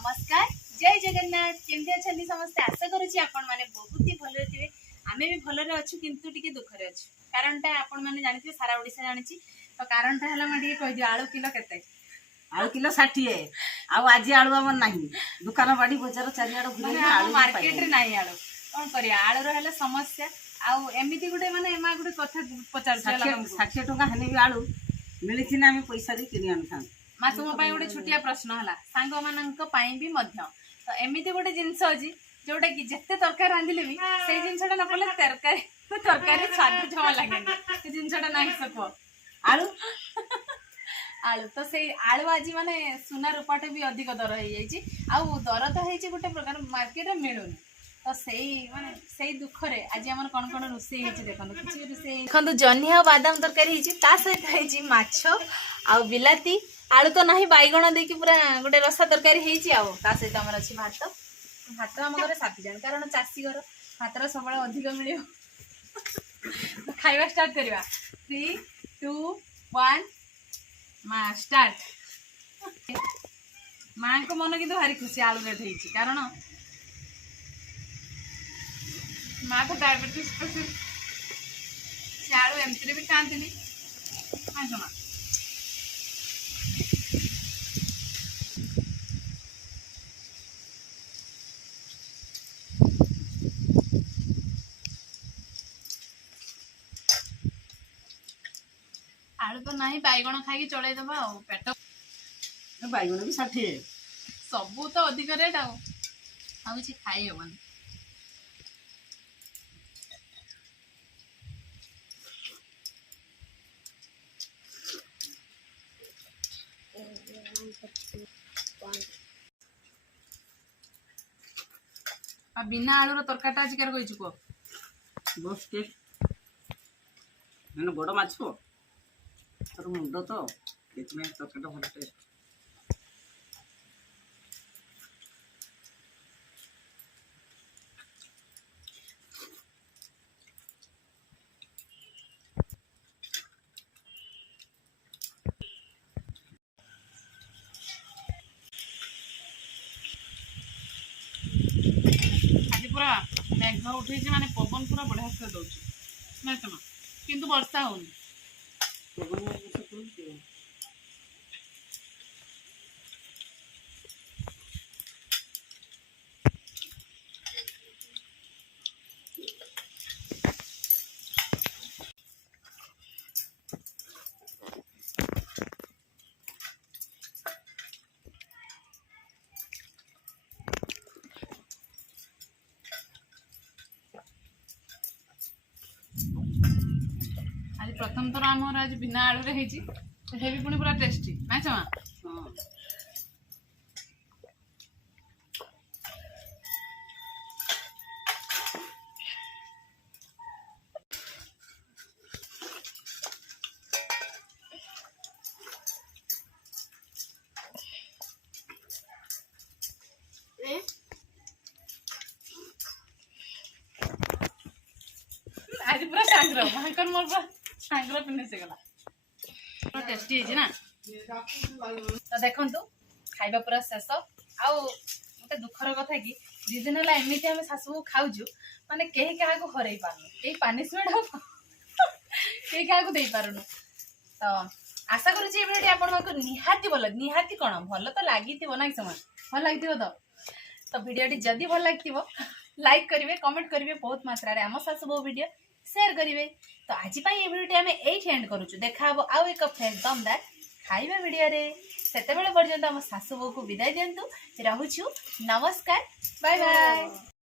नमस्कार जय जगन्नाथ केमती अच्छा समस्ते आशा करुच्ची आपण मैंने बहुत ही भल थे आम भी भलरे अच्छु किंतु टिके दुखरे अच्छु कारणटा आपण मैंने जानी सारा ओडिशा जानी तो कारणटा है मैं कहीदि आलू किलो केते आलू किलो 60 आज आलू आम ना दुकान बाड़ी बजार चारिआड़ मार्केट रे नहीं आलू कौन करिया आलू रो समस्या आउ एमती गोटे माने एमा गोटे कथा पचार 60 टका हेले भी आलू मिली ना आम पैसा दे किनी आन था माँ तुम गोटे छोटिया प्रश्न है सांग मान भी तो एमती गोटे जिनस अच्छी जोटा कि जिते तरकारी रांधिले भी से जिनसा न पड़े तरकारी तरकारी स्वाद जमा लगे जिनसा ना सब आलू आलू तो से आलू आज माने सुना रूपाटे भी अधिक दर हो दर तो है गोटे प्रकार मार्केट में मिलूनी तो सही माने सही दुख रे आज हमर कोन कोन रोसे हेछि देखंतु किछि रोसे देखंतु जन्ही आ बादाम तरकारी हेछि ता सहित हेछि माछो आ बिलाती आलू तो नाही बाइगण देकी पूरा गोटे रसा तरकारी हेछि आ ता सहित हमर अछि भात भात हम घरे साथी जान कारण चासी घर भातर सबले अधिक मिलियो खाइबा स्टार्ट करबा 3 2 1 मा स्टार्ट मां को मन किंतु भारी खुशी आलू रेट हेछि कारण माँ को डायबिटीज से आलू एमती भी खाती हाँ सुना आलू तो नहीं बैगण खाई चल पेट बैगण भी 60 सबू तो अधिक रेट आउ खाई हेबनी बिना आलू तरकारी आज केर कहि छुको बस टेस्ट मैंने बड़ माछ तर मुंड तो कितने तरकारी भल टेस्ट पूरा मेघ उठे माने पवन पूरा बढ़िया से दौर ना किंतु वर्षा होनी प्रथम थर आम आज बिना आलू रे भी पुणी पूरा टेस्टी ना क्षमा आज पूरा सांग्र भाकर मोर पूरा सांग्र फिनिश गला टेस्टी है ना तो देखंतु खाइबा पूरा शेष आउ मते दुखर कथा कि दि दिन होला एमिति हम सासु खाउजु माने केही काहा को हरई पारनु केही पनिशमेंट हो केही काहा को देई पारनु तो आशा करू जे वीडियो आपन को निहाती कोन भलो तो लागितिबो ना समय भल लागितिबो तो वीडियो जदी भल लागितिबो लाइक करिवे कमेंट करिवे बहुत मात्रा रे हम सासु बो वीडियो शेयर करिवे तो आज ये वीडियो आम ये एंड करुचु देखा आउ एक फ्रेश दमदार खाइबा वीडियो रे सेते बेले पर्यंत हम सासु बो को विदाय दियंतु रहूछु नमस्कार बाय बाय।